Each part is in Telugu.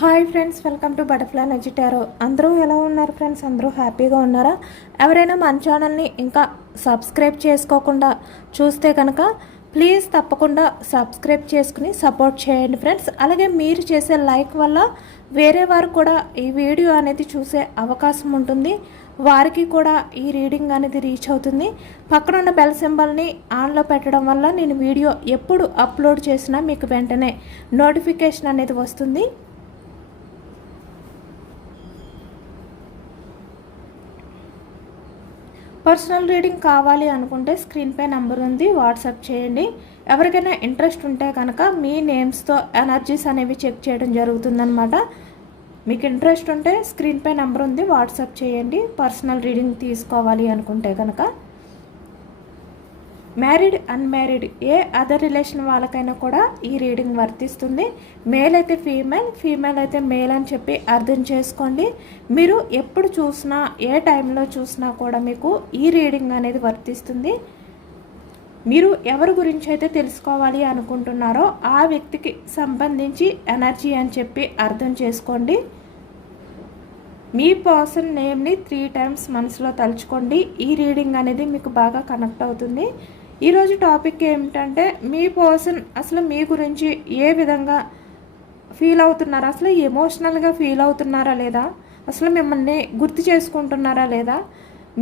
Hi friends, welcome to butterfly energy tarot. అందరూ ఎలా ఉన్నారు ఫ్రెండ్స్? అందరూ హ్యాపీగా ఉన్నారా? ఎవరైనా మన ఛానల్ని ఇంకా సబ్స్క్రైబ్ చేసుకోకుండా చూస్తే కనుక ప్లీజ్ తప్పకుండా సబ్స్క్రైబ్ చేసుకుని సపోర్ట్ చేయండి ఫ్రెండ్స్. అలాగే మీరు చేసే లైక్ వల్ల వేరే వారు కూడా ఈ వీడియో అనేది చూసే అవకాశం ఉంటుంది, వారికి కూడా ఈ రీడింగ్ అనేది రీచ్ అవుతుంది. పక్కన ఉన్న బెల్ సింబల్ని ఆన్లో పెట్టడం వల్ల నేను వీడియో ఎప్పుడు అప్లోడ్ చేసినా మీకు వెంటనే నోటిఫికేషన్ అనేది వస్తుంది. పర్సనల్ రీడింగ్ కావాలి అనుకుంటే స్క్రీన్పై నెంబర్ ఉంది, వాట్సాప్ చేయండి. ఎవరికైనా ఇంట్రెస్ట్ ఉంటే కనుక మీ నేమ్స్తో ఎనర్జీస్ అనేవి చెక్ చేయడం జరుగుతుందన్నమాట. మీకు ఇంట్రెస్ట్ ఉంటే స్క్రీన్పై నెంబర్ ఉంది, వాట్సాప్ చేయండి. పర్సనల్ రీడింగ్ తీసుకోవాలి అనుకుంటే కనుక మ్యారీడ్ అన్మ్యారీడ్ ఏ అదర్ రిలేషన్ వాళ్ళకైనా కూడా ఈ రీడింగ్ వర్తిస్తుంది. మేల్ అయితే ఫీమేల్, ఫీమేల్ అయితే మేల్ అని చెప్పి అర్థం చేసుకోండి. మీరు ఎప్పుడు చూసినా ఏ టైంలో చూసినా కూడా మీకు ఈ రీడింగ్ అనేది వర్తిస్తుంది. మీరు ఎవరి గురించి అయితే తెలుసుకోవాలి అనుకుంటున్నారో ఆ వ్యక్తికి సంబంధించి ఎనర్జీ అని చెప్పి అర్థం చేసుకోండి. మీ పర్సన్ నేమ్ని 3 టైమ్స్ మనసులో తలుచుకోండి. ఈ రీడింగ్ అనేది మీకు బాగా కనెక్ట్ అవుతుంది. ఈరోజు టాపిక్ ఏమిటంటే మీ పర్సన్ అసలు మీ గురించి ఏ విధంగా ఫీల్ అవుతున్నారా, అసలు ఎమోషనల్గా ఫీల్ అవుతున్నారా లేదా, అసలు మిమ్మల్ని గుర్తు చేసుకుంటున్నారా లేదా,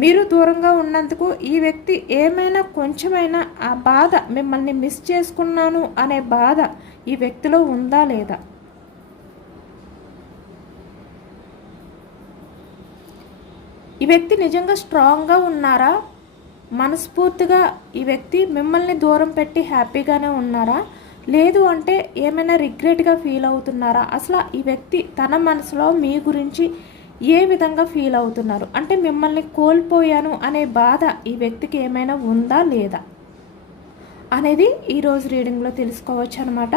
మీరు దూరంగా ఉన్నందుకు ఈ వ్యక్తి ఏమైనా కొంచెమైనా ఆ బాధ, మిమ్మల్ని మిస్ చేసుకున్నాను అనే బాధ ఈ వ్యక్తిలో ఉందా లేదా, ఈ వ్యక్తి నిజంగా స్ట్రాంగ్గా ఉన్నారా, మనస్ఫూర్తిగా ఈ వ్యక్తి మిమ్మల్ని దూరం పెట్టి హ్యాపీగానే ఉన్నారా, లేదు అంటే ఏమైనా రిగ్రెట్గా ఫీల్ అవుతున్నారా, అసలు ఈ వ్యక్తి తన మనసులో మీ గురించి ఏ విధంగా ఫీల్ అవుతున్నారు, అంటే మిమ్మల్ని కోల్పోయాను అనే బాధ ఈ వ్యక్తికి ఏమైనా ఉందా లేదా అనేది ఈరోజు రీడింగ్లో తెలుసుకోవచ్చు అనమాట.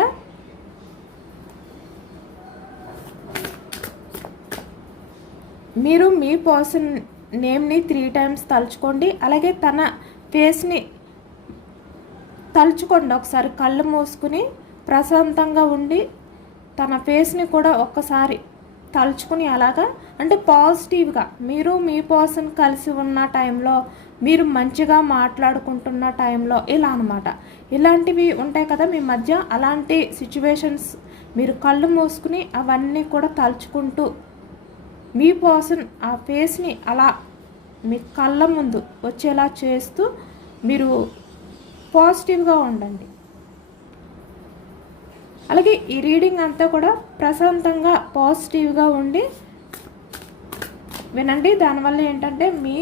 మీరు మీ పర్సన్ నేమ్ని 3 టైమ్స్ తలుచుకోండి. అలాగే తన ఫేస్ని తలుచుకోండి. ఒకసారి కళ్ళు మూసుకుని ప్రశాంతంగా ఉండి తన ఫేస్ని కూడా ఒక్కసారి తలుచుకుని అలాగా, అంటే పాజిటివ్గా మీరు మీ పర్సన్ కలిసి ఉన్న టైంలో, మీరు మంచిగా మాట్లాడుకుంటున్న టైంలో ఇలా అనమాట. ఇలాంటివి ఉంటాయి కదా మీ మధ్య, అలాంటి సిచ్యువేషన్స్ మీరు కళ్ళు మూసుకుని అవన్నీ కూడా తలుచుకుంటూ మీ పర్సన్ ఆ ఫేస్ని అలా మీ కళ్ళ ముందు వచ్చేలా చేస్తూ మీరు పాజిటివ్గా ఉండండి. అలాగే ఈ రీడింగ్ అంతా కూడా ప్రశాంతంగా పాజిటివ్గా ఉండి వినండి. దానివల్ల ఏంటంటే మీ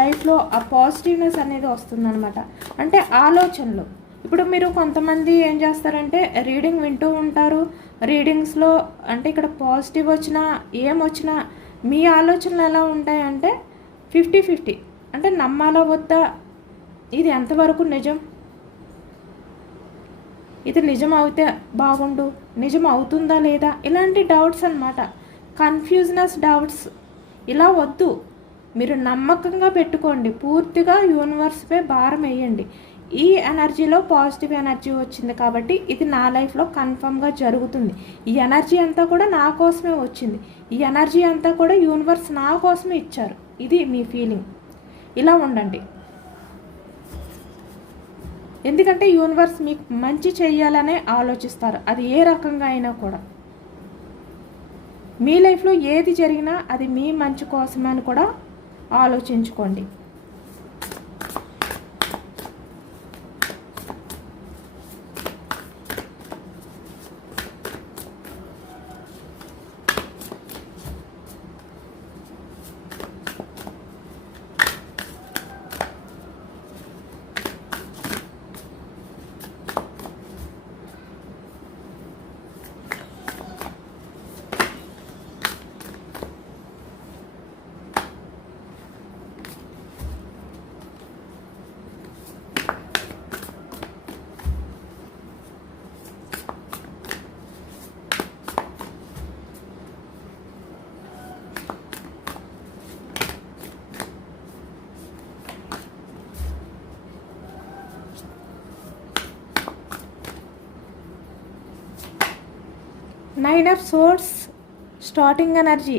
లైఫ్లో ఆ పాజిటివ్నెస్ అనేది వస్తుందన్నమాట. అంటే ఆలోచనలు, ఇప్పుడు మీరు కొంతమంది ఏం చేస్తారంటే రీడింగ్ వింటూ ఉంటారు. రీడింగ్స్లో అంటే ఇక్కడ పాజిటివ్ వచ్చినా ఏమొచ్చినా మీ ఆలోచనలు ఎలా ఉంటాయంటే 50-50, అంటే నమ్మాలా వద్దా, ఇది ఎంతవరకు నిజం, ఇది నిజం అవుతే బాగుండు, నిజం అవుతుందా లేదా, ఇలాంటి డౌట్స్ అన్నమాట. కన్ఫ్యూజనస్ డౌట్స్ ఇలా వద్దు, మీరు నమ్మకంగా పెట్టుకోండి. పూర్తిగా యూనివర్స్పై భారం వేయండి. ఈ ఎనర్జీలో పాజిటివ్ ఎనర్జీ వచ్చింది కాబట్టి ఇది నా లైఫ్లో కన్ఫర్మ్గా జరుగుతుంది. ఈ ఎనర్జీ అంతా కూడా నా కోసమే వచ్చింది, ఈ ఎనర్జీ అంతా కూడా యూనివర్స్ నా కోసమే ఇచ్చారు, ఇది మీ ఫీలింగ్. ఇలా ఉండండి. ఎందుకంటే యూనివర్స్ మీకు మంచి చెయ్యాలనే ఆలోచిస్తారు, అది ఏ రకంగా అయినా కూడా. మీ లైఫ్లో ఏది జరిగినా అది మీ మంచి కోసమే అని కూడా ఆలోచించుకోండి. 9 of swords starting energy.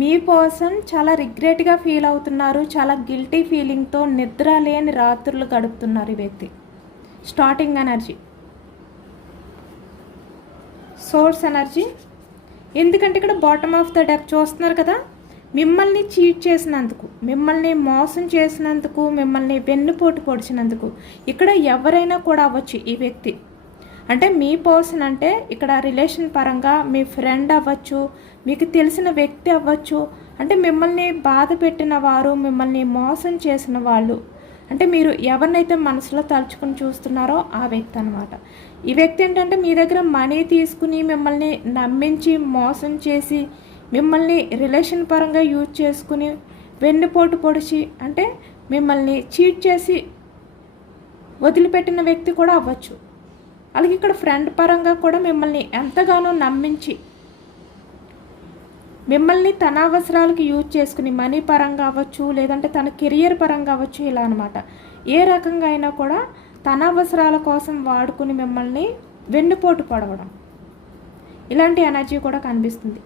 Me person చాలా రిగ్రెట్గా ఫీల్ అవుతున్నారు, చాలా గిల్టీ ఫీలింగ్తో నిద్ర లేని రాత్రులు గడుపుతున్నారు ఈ వ్యక్తి. Starting energy. Source energy. ఎందుకంటే ఇక్కడ బాటమ్ ఆఫ్ ద డెక్ చూస్తున్నారు కదా, మిమ్మల్ని చీట్ చేసినందుకు, మిమ్మల్ని మోసం చేసినందుకు, మిమ్మల్ని వెన్నుపోటు పొడిచినందుకు. ఇక్కడ ఎవరైనా కూడా అవ్వచ్చు ఈ వ్యక్తి. అంటే మీ పర్సన్ అంటే ఇక్కడ రిలేషన్ పరంగా మీ ఫ్రెండ్ అవ్వచ్చు, మీకు తెలిసిన వ్యక్తి అవ్వచ్చు. అంటే మిమ్మల్ని బాధ పెట్టిన వారు, మిమ్మల్ని మోసం చేసిన వాళ్ళు, అంటే మీరు ఎవరినైతే మనసులో తలుచుకుని చూస్తున్నారో ఆ వ్యక్తి అనమాట. ఈ వ్యక్తి ఏంటంటే మీ దగ్గర మనీ తీసుకుని మిమ్మల్ని నమ్మించి మోసం చేసి మిమ్మల్ని రిలేషన్ పరంగా యూజ్ చేసుకుని వెన్నుపోటు పొడిచి, అంటే మిమ్మల్ని చీట్ చేసి వదిలిపెట్టిన వ్యక్తి కూడా అవ్వచ్చు. అలాగే ఇక్కడ ఫ్రెండ్ పరంగా కూడా మిమ్మల్ని ఎంతగానో నమ్మించి మిమ్మల్ని తన అవసరాలకు యూజ్ చేసుకుని మనీ పరంగా అవ్వచ్చు, లేదంటే తన కెరియర్ పరంగా అవ్వచ్చు, ఇలా అనమాట. ఏ రకంగా అయినా కూడా తన అవసరాల కోసం వాడుకుని మిమ్మల్ని వెన్నుపోటు పడవడం, ఇలాంటి ఎనర్జీ కూడా కనిపిస్తుంది.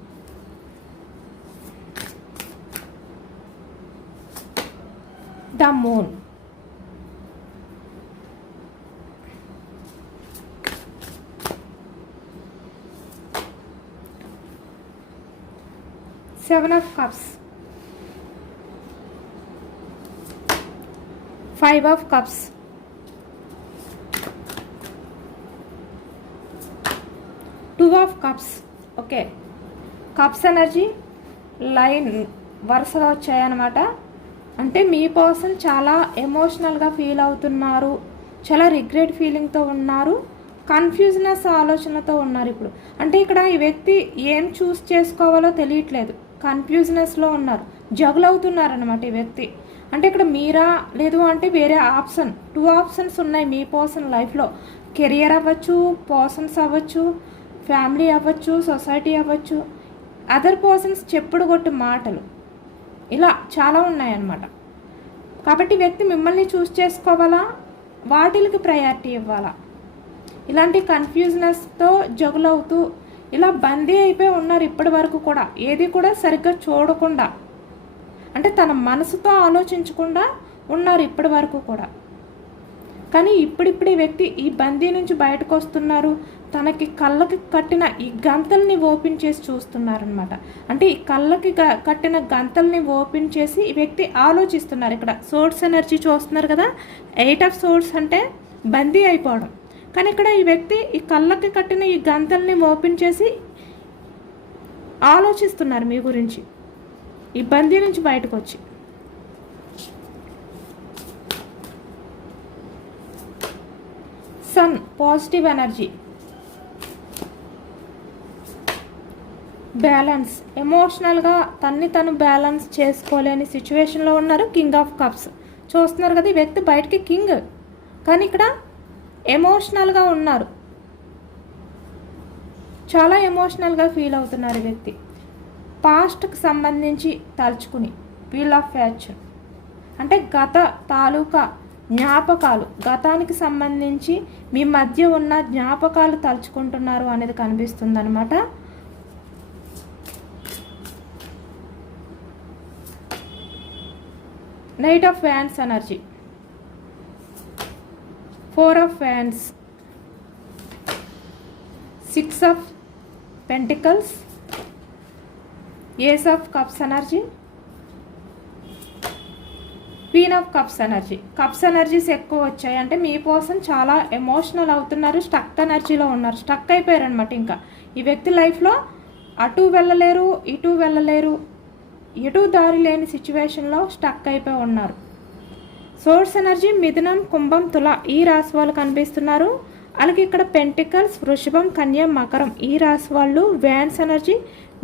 The moon. Seven of Cups. 5 of Cups. 2 of Cups. Okay, cups energy line వరుసగా వచ్చాయన్నమాట. అంటే మీ పర్సన్ చాలా ఎమోషనల్గా ఫీల్ అవుతున్నారు, చాలా రిగ్రెట్ ఫీలింగ్తో ఉన్నారు, కన్ఫ్యూజ్నెస్ ఆలోచనతో ఉన్నారు ఇప్పుడు. అంటే ఇక్కడ ఈ వ్యక్తి ఏం చూస్ చేసుకోవాలో తెలియట్లేదు, కన్ఫ్యూజ్నెస్లో ఉన్నారు, జగులవుతున్నారనమాట ఈ వ్యక్తి. అంటే ఇక్కడ మీరా లేదు అంటే వేరే ఆప్షన్, 2 ఆప్షన్స్ ఉన్నాయి మీ పర్సన్ లైఫ్లో. కెరియర్ అవ్వచ్చు, పర్సన్స్ అవ్వచ్చు, ఫ్యామిలీ అవ్వచ్చు, సొసైటీ అవ్వచ్చు, అదర్ పర్సన్స్ చెప్పుడు కొట్టు మాటలు, ఇలా చాలా ఉన్నాయన్నమాట. కాబట్టి వ్యక్తి మిమ్మల్ని చూస్ చేసుకోవాలా, వాటికి ప్రయారిటీ ఇవ్వాలా, ఇలాంటి కన్ఫ్యూజ్నెస్తో జగులవుతూ ఇలా బందీ అయిపోయి ఉన్నారు ఇప్పటి వరకు కూడా. ఏది కూడా సరిగ్గా చూడకుండా, అంటే తన మనసుతో ఆలోచించకుండా ఉన్నారు ఇప్పటి వరకు కూడా. కానీ ఇప్పుడిప్పుడు ఈ వ్యక్తి ఈ బందీ నుంచి బయటకు వస్తున్నారు. తనకి కళ్ళకి కట్టిన ఈ గంతల్ని ఓపెన్ చేసి చూస్తున్నారనమాట. అంటే ఈ కళ్ళకి కట్టిన గంతల్ని ఓపెన్ చేసి ఈ వ్యక్తి ఆలోచిస్తున్నారు. ఇక్కడ సోర్స్ ఎనర్జీ చూస్తున్నారు కదా, 8 ఆఫ్ సోర్స్ అంటే బందీ అయిపోవడం. కానీ ఇక్కడ ఈ వ్యక్తి ఈ కళ్ళకి కట్టిన ఈ గంతల్ని ఓపెన్ చేసి ఆలోచిస్తున్నారు మీ గురించి, ఈ బందీ నుంచి బయటకు వచ్చి. Sun positive energy. బ్యాలెన్స్. ఎమోషనల్గా తను బ్యాలెన్స్ చేసుకోలేని సిచ్యువేషన్లో ఉన్నారు. కింగ్ ఆఫ్ కప్స్ చూస్తున్నారు కదా, ఈ వ్యక్తి బయటికి కింగ్, కానీ ఇక్కడ ఎమోషనల్గా ఉన్నారు, చాలా ఎమోషనల్గా ఫీల్ అవుతున్నారు ఈ వ్యక్తి. పాస్ట్కి సంబంధించి తలుచుకుని వీల్ ఆఫ్ ఫ్యాషన్ అంటే గత తాలూకా జ్ఞాపకాలు, గతానికి సంబంధించి మీ మధ్య ఉన్న జ్ఞాపకాలు తలుచుకుంటున్నారు అనేది కనిపిస్తుంది అనమాట. Knight of wands energy. 4 of wands, 6 of pentacles, ace of cups energy, queen of cups energy. Cups energies ఎక్కువ వచ్చాయి. అంటే మీ పర్సన్ చాలా ఎమోషనల్ అవుతున్నారు, స్టక్ ఎనర్జీలో ఉన్నారు, స్టక్ అయిపోయారు అనమాట. ఇంకా ఈ వ్యక్తి లైఫ్లో అటు వెళ్ళలేరు, ఇటు వెళ్ళలేరు, ఎటు దారి లేని సిచ్యువేషన్లో స్టక్ అయిపోయి ఉన్నారు. సోర్స్ ఎనర్జీ మిథునం, కుంభం, తుల ఈ రాశి వాళ్ళు కనిపిస్తున్నారు. అలాగే ఇక్కడ పెంటికల్స్, వృషభం, కన్య, మకరం ఈ రాశి వాళ్ళు. వ్యాన్స్ ఎనర్జీ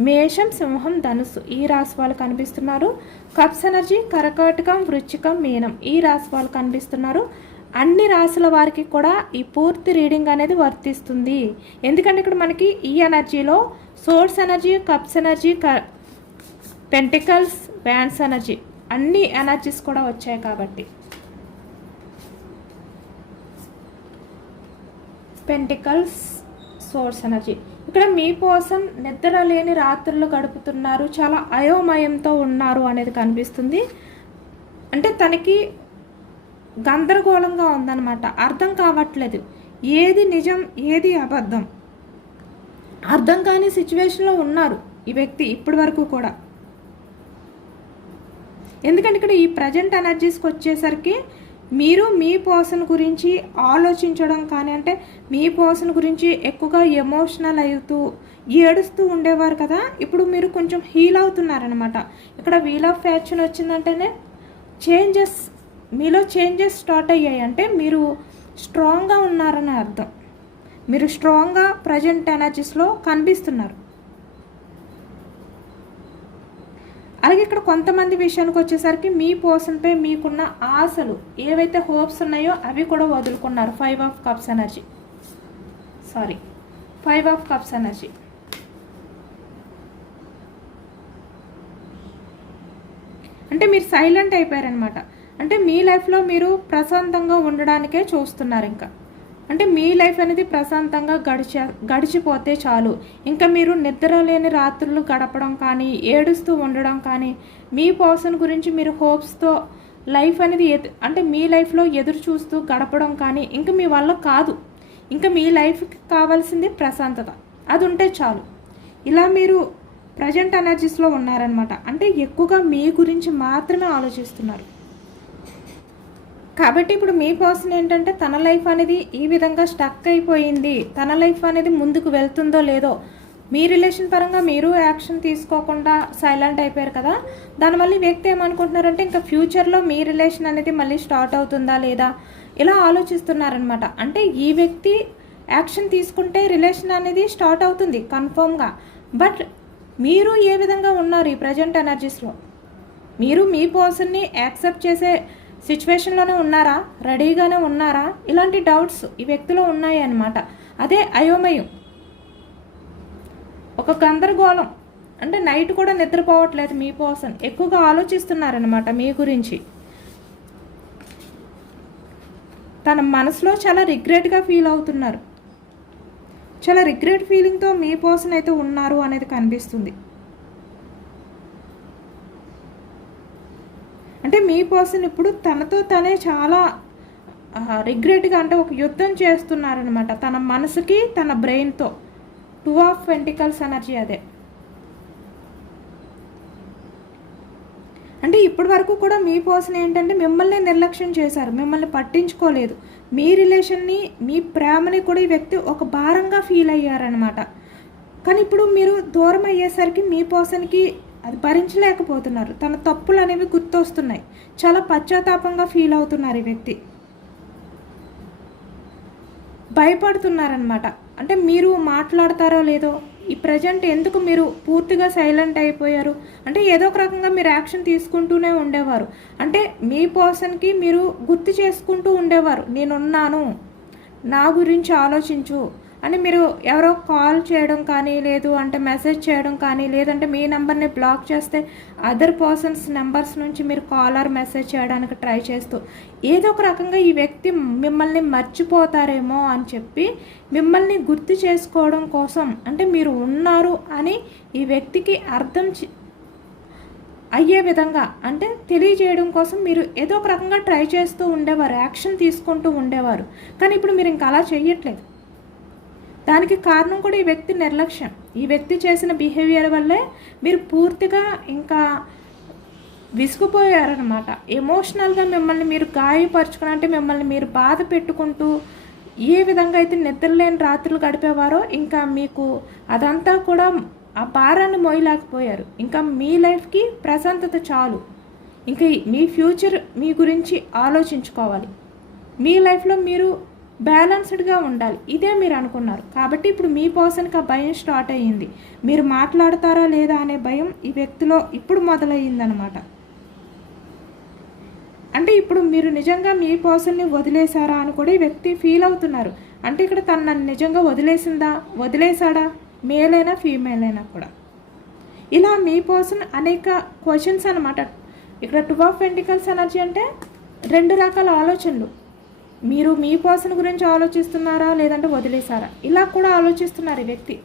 మేషం, సింహం, ధనుస్సు ఈ రాశి వాళ్ళు కనిపిస్తున్నారు. కప్స్ ఎనర్జీ కర్కాటకం, వృశ్చికం, మీనం ఈ రాశి వాళ్ళు కనిపిస్తున్నారు. అన్ని రాశుల వారికి కూడా ఈ పూర్తి రీడింగ్ అనేది వర్తిస్తుంది. ఎందుకంటే ఇక్కడ మనకి ఈ ఎనర్జీలో swords energy, cups energy, pentacles, wands energy అన్ని ఎనర్జీస్ కూడా వచ్చాయి కాబట్టి. పెంటికల్స్, సోర్స్ ఎనర్జీ ఇక్కడ మీ కోసం నిద్ర లేని రాత్రులు గడుపుతున్నారు, చాలా అయోమయంతో ఉన్నారు అనేది కనిపిస్తుంది. అంటే తనకి గందరగోళంగా ఉందన్నమాట, అర్థం కావట్లేదు ఏది నిజం ఏది అబద్ధం, అర్థం కాని సిచ్యువేషన్లో ఉన్నారు ఈ వ్యక్తి ఇప్పటి వరకు కూడా. ఎందుకంటే ఇక్కడ ఈ ప్రజెంట్ ఎనర్జీస్కి వచ్చేసరికి మీరు మీ పర్సన్ గురించి ఆలోచించడం కానీ, అంటే మీ పర్సన్ గురించి ఎక్కువగా ఎమోషనల్ అవుతూ ఏడుస్తూ ఉండేవారు కదా, ఇప్పుడు మీరు కొంచెం హీల్ అవుతున్నారనమాట. ఇక్కడ వీల్ ఆఫ్ ఫార్చ్యూన్ వచ్చిందంటేనే చేంజెస్, మీలో చేంజెస్ స్టార్ట్ అయ్యాయి, అంటే మీరు స్ట్రాంగ్గా ఉన్నారని అర్థం. మీరు స్ట్రాంగ్గా ప్రజెంట్ ఎనర్జీస్లో కనిపిస్తున్నారు. అలాగే ఇక్కడ కొంతమంది విషయానికి వచ్చేసరికి మీ పర్సన్పై మీకున్న ఆశలు ఏవైతే హోప్స్ ఉన్నాయో అవి కూడా వదులుకున్నారు. 5 ఆఫ్ కప్స్ ఎనర్జీ. అంటే మీరు సైలెంట్ అయిపోయారనమాట. అంటే మీ లైఫ్లో మీరు ప్రశాంతంగా ఉండడానికే చూస్తున్నారు. ఇంకా అంటే మీ లైఫ్ అనేది ప్రశాంతంగా గడిచిపోతే చాలు, ఇంకా మీరు నిద్ర లేని రాత్రులు గడపడం కానీ, ఏడుస్తూ ఉండడం కానీ, మీ పర్సన్ గురించి మీరు హోప్స్తో లైఫ్ అనేది అంటే మీ లైఫ్లో ఎదురు చూస్తూ గడపడం కానీ ఇంకా మీ వల్ల కాదు. ఇంకా మీ లైఫ్కి కావాల్సింది ప్రశాంతత, అది ఉంటే చాలు. ఇలా మీరు ప్రజెంట్ ఎనర్జీస్లో ఉన్నారనమాట. అంటే ఎక్కువగా మీ గురించి మాత్రమే ఆలోచిస్తున్నారు. కాబట్టి ఇప్పుడు మీ పర్సన్ ఏంటంటే తన లైఫ్ అనేది ఈ విధంగా స్టక్ అయిపోయింది, తన లైఫ్ అనేది ముందుకు వెళ్తుందో లేదో, మీ రిలేషన్ పరంగా మీరు యాక్షన్ తీసుకోకుండా సైలెంట్ అయిపోయారు కదా, దానివల్ల ఈ వ్యక్తి ఏమనుకుంటున్నారంటే ఇంకా ఫ్యూచర్లో మీ రిలేషన్ అనేది మళ్ళీ స్టార్ట్ అవుతుందా లేదా ఇలా ఆలోచిస్తున్నారనమాట. అంటే ఈ వ్యక్తి యాక్షన్ తీసుకుంటే రిలేషన్ అనేది స్టార్ట్ అవుతుంది కన్ఫర్మ్గా. బట్ మీరు ఏ విధంగా ఉన్నారు ఈ ప్రజెంట్ ఎనర్జీస్లో? మీరు మీ పర్సన్ని యాక్సెప్ట్ చేసే సిచ్యువేషన్లోనే ఉన్నారా, రెడీగానే ఉన్నారా? ఇలాంటి డౌట్స్ ఈ వ్యక్తిలో ఉన్నాయి అన్నమాట. అదే అయోమయం, ఒక గందరగోళం. అంటే నైట్ కూడా నిద్రపోవట్లేదు మీ పర్సన్, ఎక్కువగా ఆలోచిస్తున్నారనమాట మీ గురించి. తన మనసులో చాలా రిగ్రెట్గా ఫీల్ అవుతున్నారు, చాలా రిగ్రెట్ ఫీలింగ్తో మీ పర్సన్ అయితే ఉన్నారు అనేది కనిపిస్తుంది. అంటే మీ పర్సన్ ఇప్పుడు తనతో తనే చాలా రిగ్రెట్గా, అంటే ఒక యుద్ధం చేస్తున్నారనమాట తన మనసుకి తన బ్రెయిన్తో. 2 ఆఫ్ పెంటికల్స్ ఎనర్జీ అదే. అంటే ఇప్పటి వరకు కూడా మీ పర్సన్ ఏంటంటే మిమ్మల్ని నిర్లక్ష్యం చేశారు, మిమ్మల్ని పట్టించుకోలేదు. మీ రిలేషన్ని, మీ ప్రేమని కూడా ఈ వ్యక్తి ఒక భారంగా ఫీల్ అయ్యారనమాట. కానీ ఇప్పుడు మీరు దూరం అయ్యేసరికి మీ పర్సన్కి అది భరించలేకపోతున్నారు, తన తప్పులు అనేవి గుర్తొస్తున్నాయి, చాలా పశ్చాత్తాపంగా ఫీల్ అవుతున్నారు ఈ వ్యక్తి, భయపడుతున్నారనమాట. అంటే మీరు మాట్లాడతారో లేదో, ఈ ప్రజెంట్ ఎందుకు మీరు పూర్తిగా సైలెంట్ అయిపోయారు, అంటే ఏదో ఒక రకంగా మీరు యాక్షన్ తీసుకుంటూనే ఉండేవారు. అంటే మీ పర్సన్కి మీరు గుర్తు చేసుకుంటూ ఉండేవారు, నేనున్నాను, నా గురించి ఆలోచించు అని. మీరు ఎవరో కాల్ చేయడం కానీ, లేదు అంటే మెసేజ్ చేయడం కానీ, లేదంటే మీ నెంబర్ని బ్లాక్ చేస్తే అదర్ పర్సన్స్ నెంబర్స్ నుంచి మీరు కాల్ ఆర్ మెసేజ్ చేయడానికి ట్రై చేస్తూ ఏదో ఒక రకంగా ఈ వ్యక్తి మిమ్మల్ని మర్చిపోతారేమో అని చెప్పి మిమ్మల్ని గుర్తు చేసుకోవడం కోసం, అంటే మీరు ఉన్నారు అని ఈ వ్యక్తికి అర్థం అయ్యే విధంగా, అంటే తెలియజేయడం కోసం మీరు ఏదో ఒక రకంగా ట్రై చేస్తూ ఉండేవారు, యాక్షన్ తీసుకుంటూ ఉండేవారు. కానీ ఇప్పుడు మీరు ఇంకా అలా చేయట్లేదు. దానికి కారణం కూడా ఈ వ్యక్తి నిర్లక్ష్యం. ఈ వ్యక్తి చేసిన బిహేవియర్ వల్లే మీరు పూర్తిగా ఇంకా విసిగిపోయారనమాట. ఎమోషనల్గా మిమ్మల్ని మీరు గాయపరుచుకుని, అంటే మిమ్మల్ని మీరు బాధ పెట్టుకుంటూ ఏ విధంగా అయితే నిద్రలేని రాత్రులు గడిపేవారో, ఇంకా మీకు అదంతా కూడా ఆ భారాన్ని మోయలేకపోయారు. ఇంకా మీ లైఫ్కి ప్రశాంతత చాలు, ఇంకా మీ ఫ్యూచర్ మీ గురించి ఆలోచించుకోవాలి, మీ లైఫ్లో మీరు బ్యాలెన్స్డ్గా ఉండాలి, ఇదే మీరు అనుకున్నారు. కాబట్టి ఇప్పుడు మీ పర్సన్కి ఆ భయం స్టార్ట్ అయ్యింది. మీరు మాట్లాడతారా లేదా అనే భయం ఈ వ్యక్తిలో ఇప్పుడు మొదలయ్యిందనమాట. అంటే ఇప్పుడు మీరు నిజంగా మీ పర్సన్ని వదిలేశారా అని కూడా ఈ వ్యక్తి ఫీల్ అవుతున్నారు. అంటే ఇక్కడ తను నన్ను నిజంగా వదిలేశాడా, మేల్ అయినా ఫీమేల్ అయినా కూడా. ఇలా మీ పర్సన్ అనేక క్వశ్చన్స్ అనమాట. ఇక్కడ 2 ఆఫ్ పెంటికల్స్ ఎనర్జీ అంటే 2 రకాల ఆలోచనలు. మీరు మీ పర్సన్ గురించి ఆలోచిస్తున్నారా, లేదంటే వదిలేశారా, ఇలా కూడా ఆలోచిస్తున్నారు ఈ వ్యక్తి.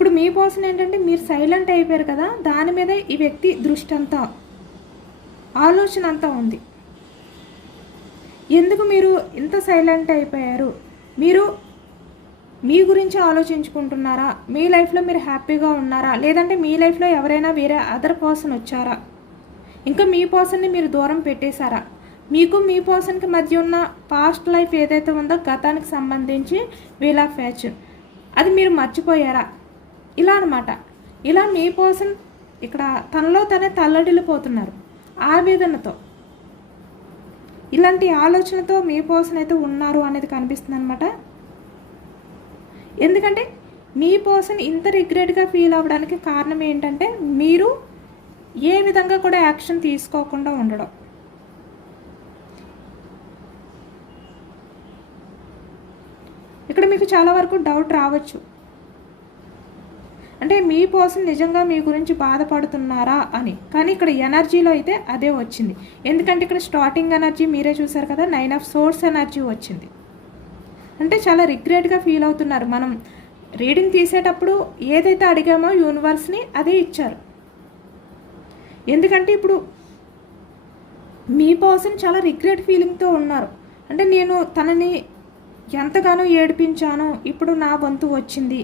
ఇప్పుడు మీ పర్సన్ ఏంటంటే మీరు సైలెంట్ అయిపోయారు కదా, దాని మీద ఈ వ్యక్తి దృష్టి అంతా, ఆలోచన అంతా ఉంది. ఎందుకు మీరు ఇంత సైలెంట్ అయిపోయారు? మీరు మీ గురించి ఆలోచించుకుంటున్నారా? మీ లైఫ్లో మీరు హ్యాపీగా ఉన్నారా? లేదంటే మీ లైఫ్లో ఎవరైనా వేరే అదర్ పర్సన్ వచ్చారా? ఇంకా మీ పర్సన్ని మీరు దూరం పెట్టేశారా? మీకు మీ పర్సన్కి మధ్య ఉన్న పాస్ట్ లైఫ్ ఏదైతే ఉందో, గతానికి సంబంధించి వీల్ ఆఫ్ ఫార్చ్యూన్, అది మీరు మర్చిపోయారా? ఇలా అనమాట. ఇలా మీ పర్సన్ ఇక్కడ తనలో తనే తల్లడిల్లిపోతున్నారు ఆవేదనతో. ఇలాంటి ఆలోచనతో మీ పర్సన్ అయితే ఉన్నారు అనేది కనిపిస్తుంది అనమాట. ఎందుకంటే మీ పర్సన్ ఇంత రిగ్రెట్గా ఫీల్ అవ్వడానికి కారణం ఏంటంటే మీరు ఏ విధంగా కూడా యాక్షన్ తీసుకోకుండా ఉండడం. ఇక్కడ మీకు చాలా వరకు డౌట్ రావచ్చు, అంటే మీ పర్సన్ నిజంగా మీ గురించి బాధపడుతున్నారా అని. కానీ ఇక్కడ ఎనర్జీలో అయితే అదే వచ్చింది. ఎందుకంటే ఇక్కడ స్టార్టింగ్ ఎనర్జీ మీరే చూసారు కదా, 9 ఆఫ్ సోర్స్ ఎనర్జీ వచ్చింది. అంటే చాలా రిగ్రెట్గా ఫీల్ అవుతున్నారు. మనం రీడింగ్ తీసేటప్పుడు ఏదైతే అడిగామో యూనివర్స్ని అదే ఇచ్చారు. ఎందుకంటే ఇప్పుడు మీ పర్సన్ చాలా రిగ్రెట్ ఫీలింగ్తో ఉన్నారు. అంటే నేను తనని ఎంతగానో ఏడిపించాను, ఇప్పుడు నా వంతు వచ్చింది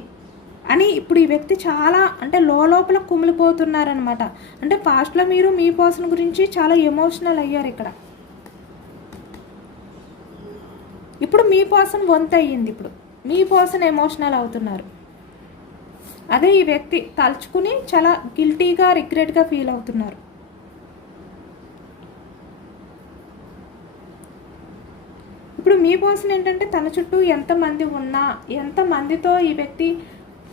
అని ఇప్పుడు ఈ వ్యక్తి చాలా అంటే లోపల కుమిలిపోతున్నారనమాట. అంటే పాస్ట్లో మీరు మీ పర్సన్ గురించి చాలా ఎమోషనల్ అయ్యారు. ఇక్కడ ఇప్పుడు మీ పర్సన్ వంతు అయ్యింది. ఇప్పుడు మీ పర్సన్ ఎమోషనల్ అవుతున్నారు. అదే ఈ వ్యక్తి తలుచుకుని చాలా గిల్టీగా రిగ్రెట్గా ఫీల్ అవుతున్నారు. ఇప్పుడు మీ పర్సన్ ఏంటంటే తన చుట్టూ ఎంతమంది ఉన్నా, ఎంతమందితో ఈ వ్యక్తి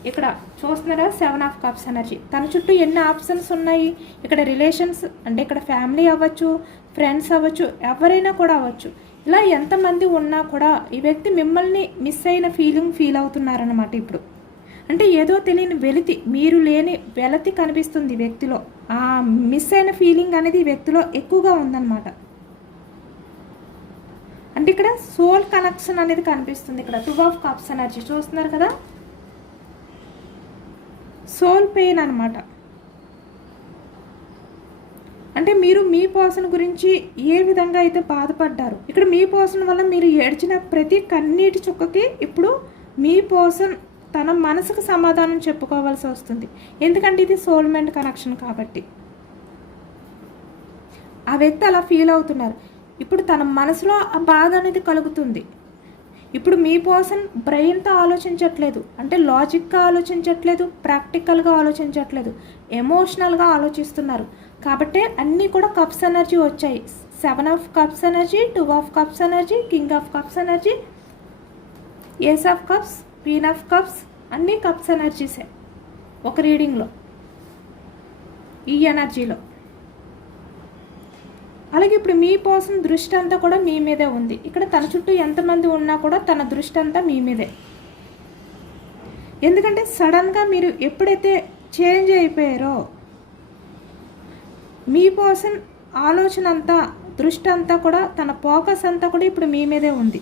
ఇక్కడ చూస్తున్నారా 7 ఆఫ్ కప్స్ ఎనర్జీ. తన చుట్టూ ఎన్ని ఆప్షన్స్ ఉన్నాయి. ఇక్కడ రిలేషన్స్ అంటే ఇక్కడ ఫ్యామిలీ అవ్వచ్చు, ఫ్రెండ్స్ అవ్వచ్చు, ఎవరైనా కూడా అవ్వచ్చు. ఇలా ఎంతమంది ఉన్నా కూడా ఈ వ్యక్తి మిమ్మల్ని మిస్ అయిన ఫీల్ అవుతున్నారన్నమాట. ఇప్పుడు అంటే ఏదో తెలియని వెలితి, మీరు లేని వెలతి కనిపిస్తుంది వ్యక్తిలో. ఆ మిస్ అయిన ఫీలింగ్ అనేది ఈ వ్యక్తిలో ఎక్కువగా ఉందన్నమాట. అంటే ఇక్కడ సోల్ కనెక్షన్ అనేది కనిపిస్తుంది. ఇక్కడ 2 ఆఫ్ కప్స్ ఎనర్జీ చూస్తున్నారు కదా, సోల్ పెయిన్ అనమాట. అంటే మీరు మీ పర్సన్ గురించి ఏ విధంగా అయితే బాధపడ్డారు, ఇక్కడ మీ పర్సన్ వల్ల మీరు ఏడ్చిన ప్రతి కన్నీటి చుక్కకి ఇప్పుడు మీ పర్సన్ తన మనసుకు సమాధానం చెప్పుకోవాల్సి వస్తుంది. ఎందుకంటే ఇది సోల్మెంట్ కనెక్షన్ కాబట్టి ఆ వ్యక్తి అలా ఫీల్ అవుతున్నారు. ఇప్పుడు తన మనసులో ఆ బాధ అనేది కలుగుతుంది. ఇప్పుడు మీ పర్సన్ బ్రెయిన్తో ఆలోచించట్లేదు, అంటే లాజిక్గా ఆలోచించట్లేదు, ప్రాక్టికల్గా ఆలోచించట్లేదు, ఎమోషనల్గా ఆలోచిస్తున్నారు. కాబట్టి అన్నీ కూడా కప్స్ ఎనర్జీ వచ్చాయి. 7 of cups energy, 2 of cups energy, king of cups energy, ace of cups, queen of cups, అన్నీ కప్స్ ఎనర్జీసే ఒక రీడింగ్లో, ఈ ఎనర్జీలో. అలాగే ఇప్పుడు మీ పర్సన్ దృష్టి అంతా కూడా మీ మీదే ఉంది. ఇక్కడ తన చుట్టూ ఎంతమంది ఉన్నా కూడా తన దృష్టి అంతా మీ మీదే. ఎందుకంటే సడన్గా మీరు ఎప్పుడైతే చేంజ్ అయిపోయారో మీ పర్సన్ ఆలోచన అంతా, దృష్టి అంతా కూడా, తన ఫోకస్ అంతా కూడా ఇప్పుడు మీ మీదే ఉంది.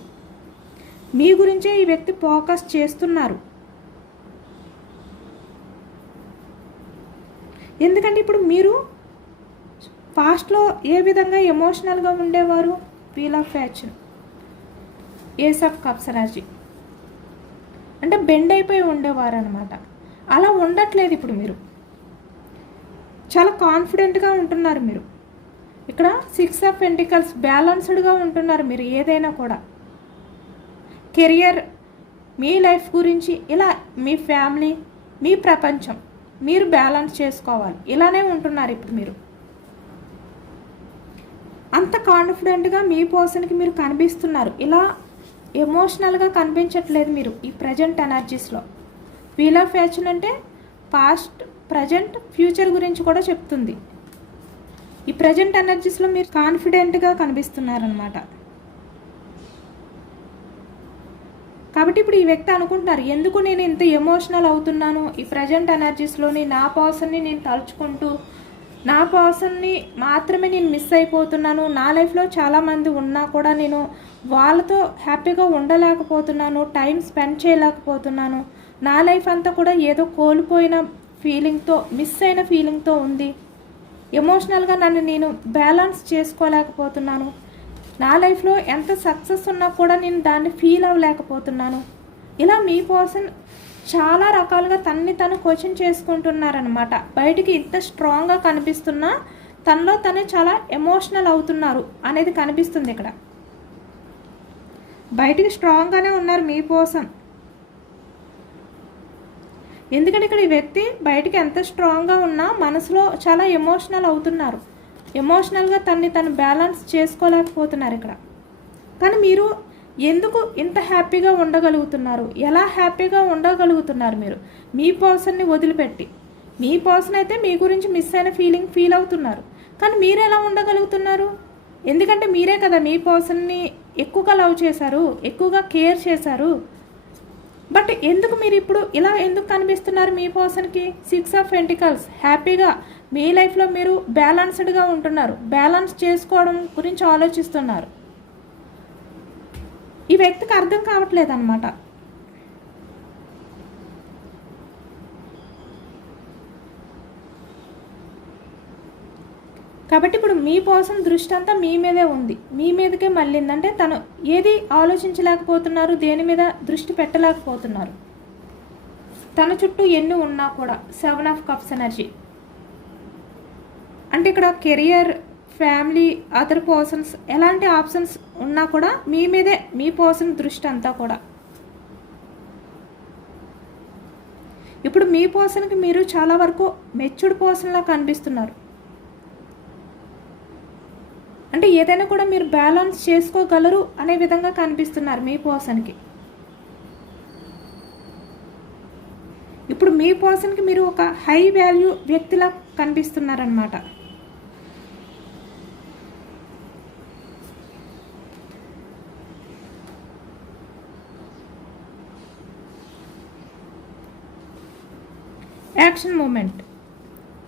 మీ గురించే ఈ వ్యక్తి ఫోకస్ చేస్తున్నారు. ఎందుకంటే ఇప్పుడు మీరు పాస్ట్లో ఏ విధంగా ఎమోషనల్గా ఉండేవారు, wheel of fortune, ace of cups energy, అంటే బెండ్ అయిపోయి ఉండేవారు అనమాట. అలా ఉండట్లేదు ఇప్పుడు. మీరు చాలా కాన్ఫిడెంట్గా ఉంటున్నారు. మీరు ఇక్కడ 6 ఆఫ్ పెంటికల్స్, బ్యాలన్స్డ్గా ఉంటున్నారు మీరు ఏదైనా కూడా. కెరియర్, మీ లైఫ్ గురించి, ఇలా మీ ఫ్యామిలీ, మీ ప్రపంచం మీరు బ్యాలెన్స్ చేసుకోవాలి. ఇలానే ఉంటున్నారు ఇప్పుడు మీరు. అంత కాన్ఫిడెంట్గా మీ పర్సన్కి మీరు కనిపిస్తున్నారు. ఇలా ఎమోషనల్గా కనిపించట్లేదు మీరు ఈ ప్రజెంట్ ఎనర్జీస్లో. వీల్ ఆఫ్ ఫార్చ్యూన్ అంటే పాస్ట్, ప్రజెంట్, ఫ్యూచర్ గురించి కూడా చెప్తుంది. ఈ ప్రజెంట్ ఎనర్జీస్లో మీరు కాన్ఫిడెంట్గా కనిపిస్తున్నారనమాట. కాబట్టి ఇప్పుడు ఈ వ్యక్తి అనుకుంటున్నారు, ఎందుకు నేను ఇంత ఎమోషనల్ అవుతున్నాను ఈ ప్రజెంట్ ఎనర్జీస్లోని, నా పర్సన్ని నేను తలుచుకుంటూ, నా పర్సన్ని మాత్రమే నేను మిస్ అయిపోతున్నాను. నా లైఫ్లో చాలామంది ఉన్నా కూడా నేను వాళ్ళతో హ్యాపీగా ఉండలేకపోతున్నాను, టైం స్పెండ్ చేయలేకపోతున్నాను. నా లైఫ్ అంతా కూడా ఏదో కోల్పోయిన ఫీలింగ్తో, మిస్ అయిన ఫీలింగ్తో ఉంది. ఎమోషనల్గా నన్ను నేను బ్యాలెన్స్ చేసుకోలేకపోతున్నాను. నా లైఫ్లో ఎంత సక్సెస్ ఉన్నా కూడా నేను దాన్ని ఫీల్ అవ్వలేకపోతున్నాను. ఇలా మీ పర్సన్ చాలా రకాలుగా తన్ని తను క్వశ్చన్ చేసుకుంటున్నారనమాట. బయటికి ఇంత స్ట్రాంగ్గా కనిపిస్తున్నా తనలో తనే చాలా ఎమోషనల్ అవుతున్నారు అనేది కనిపిస్తుంది ఇక్కడ. బయటికి స్ట్రాంగ్గానే ఉన్నారు మీ పర్సన్. ఎందుకంటే ఇక్కడ ఈ వ్యక్తి బయటికి ఎంత స్ట్రాంగ్గా ఉన్నా మనసులో చాలా ఎమోషనల్ అవుతున్నారు. ఎమోషనల్గా తన్ని తను బ్యాలెన్స్ చేసుకోలేకపోతున్నారు ఇక్కడ. కానీ మీరు ఎందుకు ఇంత హ్యాపీగా ఉండగలుగుతున్నారు? ఎలా హ్యాపీగా ఉండగలుగుతున్నారు మీరు మీ పర్సన్ని వదిలిపెట్టి? మీ పర్సన్ అయితే మీ గురించి మిస్ అయిన ఫీల్ అవుతున్నారు. కానీ మీరు ఎలా ఉండగలుగుతున్నారు? ఎందుకంటే మీరే కదా మీ పర్సన్ని ఎక్కువగా లవ్ చేశారు, ఎక్కువగా కేర్ చేశారు. బట్ ఎందుకు మీరు ఇప్పుడు ఇలా ఎందుకు కనిపిస్తున్నారు మీ పర్సన్కి? 6 ఆఫ్ పెంటికల్స్. హ్యాపీగా మీ లైఫ్లో మీరు బ్యాలెన్స్డ్గా ఉంటున్నారు. బ్యాలెన్స్ చేసుకోవడం గురించి ఆలోచిస్తున్నారు. ఈ వ్యక్తికి అర్థం కావట్లేదు అనమాట. కాబట్టి ఇప్పుడు మీ పర్సన్ దృష్టి అంతా మీ మీదే ఉంది, మీ మీదకే మళ్ళీందంటే తను ఏది ఆలోచించలేకపోతున్నారు, దేని మీద దృష్టి పెట్టలేకపోతున్నారు. తన చుట్టూ ఎన్ని ఉన్నా కూడా 7 ఆఫ్ కప్స్ ఎనర్జీ అంటే ఇక్కడ కెరియర్, ఫ్యామిలీ, అదర్ పర్సన్స్ ఎలాంటి ఆప్షన్స్ ఉన్నా కూడా మీ మీదే మీ పర్సన్ దృష్టి అంతా కూడా. ఇప్పుడు మీ పర్సన్కి మీరు చాలా వరకు మెచ్యూర్డ్ పర్సన్లా కనిపిస్తున్నారు. అంటే ఏదైనా కూడా మీరు బ్యాలెన్స్ చేసుకోగలరు అనే విధంగా కనిపిస్తున్నారు మీ పర్సన్కి. ఇప్పుడు మీ పర్సన్కి మీరు ఒక హై వాల్యూ వ్యక్తిలా కనిపిస్తున్నారనమాట. Action moment.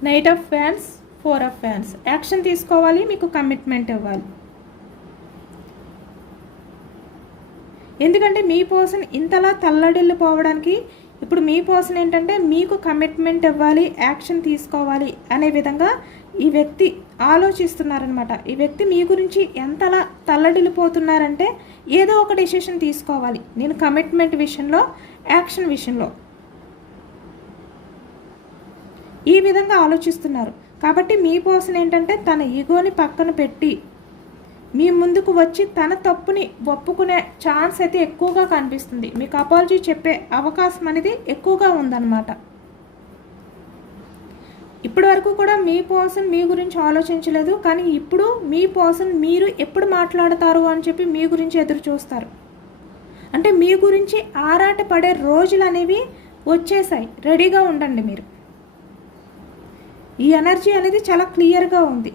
నైట్ ఆఫ్ ఫ్యాన్స్, 4 ఆఫ్ ఫ్యాన్స్. యాక్షన్ తీసుకోవాలి, మీకు కమిట్మెంట్ ఇవ్వాలి. ఎందుకంటే మీ పర్సన్ ఇంతలా తల్లడిల్లిపోవడానికి ఇప్పుడు మీ పర్సన్ ఏంటంటే మీకు కమిట్మెంట్ ఇవ్వాలి, యాక్షన్ తీసుకోవాలి అనే విధంగా ఈ వ్యక్తి ఆలోచిస్తున్నారనమాట. ఈ వ్యక్తి మీ గురించి ఎంతలా తల్లడిల్లిపోతున్నారంటే ఏదో ఒక డెసిషన్ తీసుకోవాలి నేను కమిట్మెంట్ విషయంలో, యాక్షన్ విషయంలో, ఈ విధంగా ఆలోచిస్తున్నారు. కాబట్టి మీ పర్సన్ ఏంటంటే తన ఈగోని పక్కన పెట్టి మీ ముందుకు వచ్చి తన తప్పుని ఒప్పుకునే ఛాన్స్ అయితే ఎక్కువగా కనిపిస్తుంది. మీకు అపాలజీ చెప్పే అవకాశం అనేది ఎక్కువగా ఉందన్నమాట. ఇప్పటి వరకు కూడా మీ పర్సన్ మీ గురించి ఆలోచించలేదు. కానీ ఇప్పుడు మీ పర్సన్ మీరు ఎప్పుడు మాట్లాడతారు అని చెప్పి మీ గురించి ఎదురు చూస్తారు. అంటే మీ గురించి ఆరాట పడే రోజులు అనేవి వచ్చేసాయి. రెడీగా ఉండండి మీరు. ఈ ఎనర్జీ అనేది చాలా క్లియర్గా ఉంది.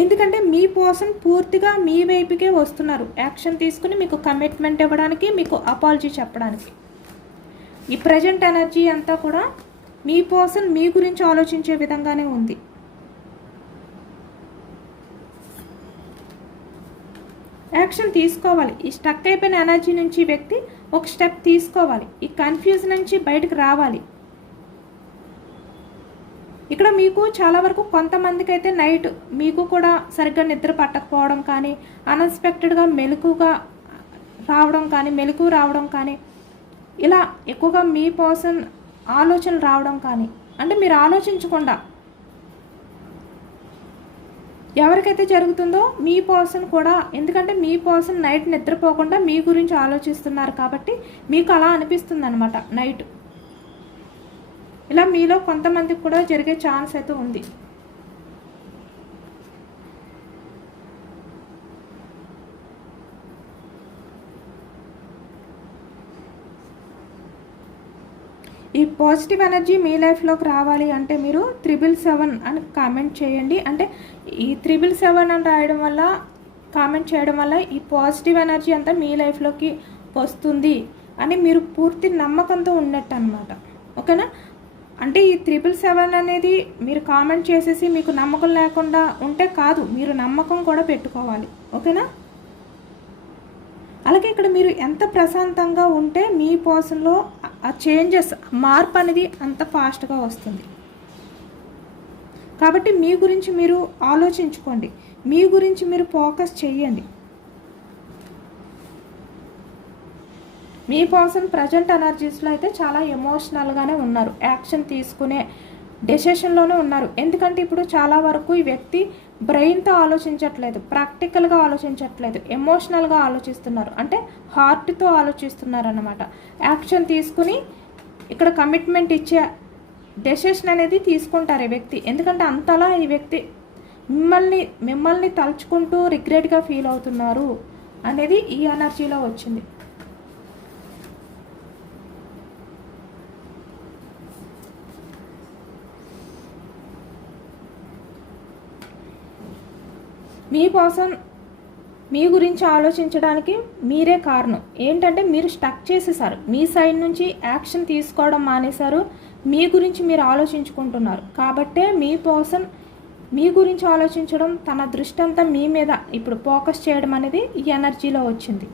ఎందుకంటే మీ పర్సన్ పూర్తిగా మీ వైపుకే వస్తున్నారు. యాక్షన్ తీసుకుని మీకు కమిట్మెంట్ ఇవ్వడానికి, మీకు అపాలజీ చెప్పడానికి. ఈ ప్రజెంట్ ఎనర్జీ అంతా కూడా మీ పర్సన్ మీ గురించి ఆలోచించే విధంగానే ఉంది. యాక్షన్ తీసుకోవాలి. ఈ స్టక్ అయిపోయిన ఎనర్జీ నుంచి వ్యక్తి ఒక స్టెప్ తీసుకోవాలి. ఈ కన్ఫ్యూజన్ నుంచి బయటకు రావాలి. ఇక్కడ మీకు చాలా వరకు కొంతమందికి అయితే నైట్ మీకు కూడా సరిగ్గా నిద్ర పట్టకపోవడం కానీ, అన్ఎక్స్పెక్టెడ్గా మెలకువ రావడం కానీ, ఇలా ఎక్కువగా మీ పర్సన్ ఆలోచనలు రావడం కానీ, అంటే మీరు ఆలోచించకుండా ఎవరికైతే జరుగుతుందో మీ పర్సన్ కూడా, ఎందుకంటే మీ పర్సన్ నైట్ నిద్రపోకుండా మీ గురించి ఆలోచిస్తున్నారు కాబట్టి మీకు అలా అనిపిస్తుంది అనమాట నైట్. ఇలా మీలో కొంతమందికి కూడా జరిగే ఛాన్స్ అయితే ఉంది. ఈ పాజిటివ్ ఎనర్జీ మీ లైఫ్లోకి రావాలి అంటే మీరు 777 అని కామెంట్ చేయండి. అంటే ఈ 777 అని రాయడం వల్ల, కామెంట్ చేయడం వల్ల ఈ పాజిటివ్ ఎనర్జీ అంతా మీ లైఫ్లోకి వస్తుంది అని మీరు పూర్తి నమ్మకంతో ఉన్నట్టు అనమాట. ఓకేనా? అంటే ఈ 777 అనేది మీరు కామెంట్ చేసేసి మీకు నమ్మకం లేకుండా ఉంటే కాదు, మీరు నమ్మకం కూడా పెట్టుకోవాలి. ఓకేనా? అలాగే ఇక్కడ మీరు ఎంత ప్రశాంతంగా ఉంటే మీ పర్సన్లో ఆ చేంజెస్ మార్పు అనేది అంత ఫాస్ట్గా వస్తుంది. కాబట్టి మీ గురించి మీరు ఆలోచించుకోండి, మీ గురించి మీరు ఫోకస్ చేయండి. మీ పర్సన్ ప్రజెంట్ ఎనర్జీస్లో అయితే చాలా ఎమోషనల్గానే ఉన్నారు, యాక్షన్ తీసుకునే డెసిషన్లోనే ఉన్నారు. ఎందుకంటే ఇప్పుడు చాలా వరకు ఈ వ్యక్తి బ్రెయిన్తో ఆలోచించట్లేదు, ప్రాక్టికల్గా ఆలోచించట్లేదు, ఎమోషనల్గా ఆలోచిస్తున్నారు, అంటే హార్ట్తో ఆలోచిస్తున్నారు అన్నమాట. యాక్షన్ తీసుకుని ఇక్కడ కమిట్మెంట్ ఇచ్చే డెసిషన్ అనేది తీసుకుంటారు ఈ వ్యక్తి. ఎందుకంటే అంతలా ఈ వ్యక్తి మిమ్మల్ని తలుచుకుంటూ రిగ్రెట్గా ఫీల్ అవుతున్నారు అనేది ఈ ఎనర్జీలో వచ్చింది. మీ పర్సన్ మీ గురించి ఆలోచించడానికి మీరే కారణం. ఏంటంటే మీరు స్టక్ చేసేసారు, మీ సైడ్ నుంచి యాక్షన్ తీసుకోవడం మానేశారు, మీ గురించి మీరు ఆలోచించుకుంటున్నారు. కాబట్టే మీ పర్సన్ మీ గురించి ఆలోచించడం, తన దృష్టి అంతా మీ మీద ఇప్పుడు ఫోకస్ చేయడం అనేది ఈ ఎనర్జీలో వచ్చింది.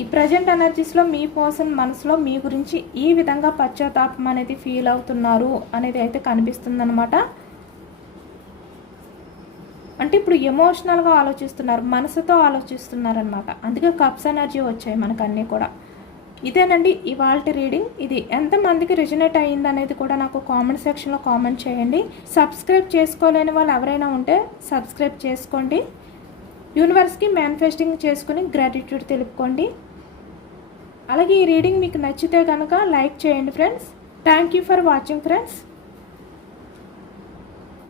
ఈ ప్రజెంట్ ఎనర్జీస్లో మీ పర్సన్ మనసులో మీ గురించి ఈ విధంగా పశ్చాత్తాపం అనేది ఫీల్ అవుతున్నారు అనేది అయితే కనిపిస్తుందన్నమాట. అంటే ఇప్పుడు ఎమోషనల్గా ఆలోచిస్తున్నారు, మనసుతో ఆలోచిస్తున్నారనమాట. అందుకే కప్స్ ఎనర్జీ వచ్చాయి మనకు అన్నీ కూడా. ఇదేనండి ఇవాల్టి రీడింగ్. ఇది ఎంతమందికి రిజనేట్ అయ్యింది అనేది కూడా నాకు కామెంట్ సెక్షన్లో కామెంట్ చేయండి. సబ్స్క్రైబ్ చేసుకోలేని వాళ్ళు ఎవరైనా ఉంటే సబ్స్క్రైబ్ చేసుకోండి. యూనివర్స్కి మేనిఫెస్టింగ్ చేసుకుని గ్రాటిట్యూడ్ తెలుపుకోండి. అలాగే ఈ రీడింగ్ మీకు నచ్చితే కనుక లైక్ చేయండి friends. Thank you for watching friends.